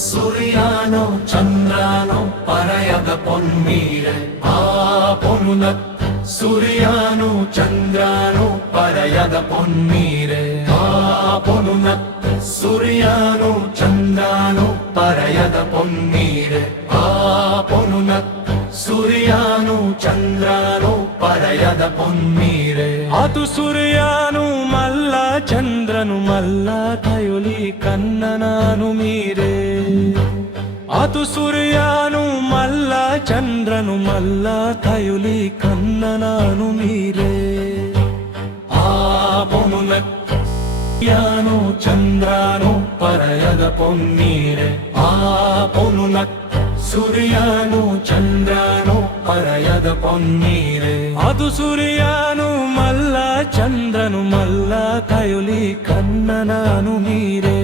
ಸೂರ್ಯಾನೋ ಚಂದ್ರನೋ ಪರಯದ ಪೊನ್ಮೀರೆ ಪೊನುನತ್ ಸೂರ್ಯಾನೋ ಚಂದ್ರನೋ ಪರಯದ ಪೊನ್ಮೀರೆ ಪೊನುನತ್ ಸೂರ್ಯಾನೋ ಚಂದ್ರನೋ ಪರಯದ ಪೊನ್ಮೀರೆ ಪೊನುನತ್ ಸೂರ್ಯಾನು ಚಂದ್ರನು ಪರಯದ ಪೊನ್ಮೀರೆ ಅತು ಸೂರ್ಯಾನು ಮಲ್ಲ ಚಂದ್ರನು ಮಲ್ಲ ಕಯುಲಿ ಕನ್ನನಾನು ಮೀರೆ ಅತು ಸೂರ್ಯಾನು ಮಲ್ಲ ಚಂದ್ರನು ಮಲ್ಲ ಕಯುಲಿ ಕನ್ನನಾನು ಮೀರೆ ಪೊನುನತ್ ಯಾನು ಚಂದ್ರನು ಪರಯದ ಪೊನ್ಮೀರೆ ಪೊನುನತ್ ಸೂರ್ಯಾನು ಚಂದ್ರನು ಪರಯದ ಪೊನ್ಮೀರೆ ಅದು ಸೂರ್ಯಾನು ಮಲ್ಲ ಚಂದ್ರನು ಮಲ್ಲ ಕಯುಲಿ ಕನ್ನನಾನು ಮೀರೆ